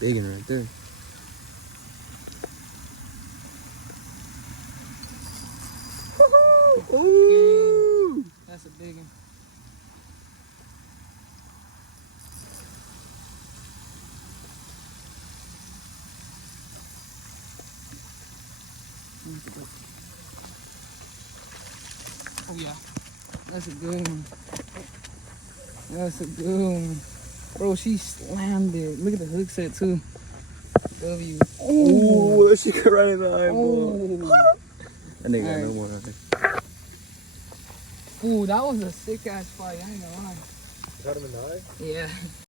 Big one right there. Ooh. That's a big one. Oh yeah, that's a good one. That's a good one. Bro, she slammed it. Look at the hook set too. W. Ooh, she got right in the eyeball. Oh. That nigga got Alright. no more, I think. Ooh, that was a sick ass fight. I ain't gonna lie. Got him in the eye? Yeah.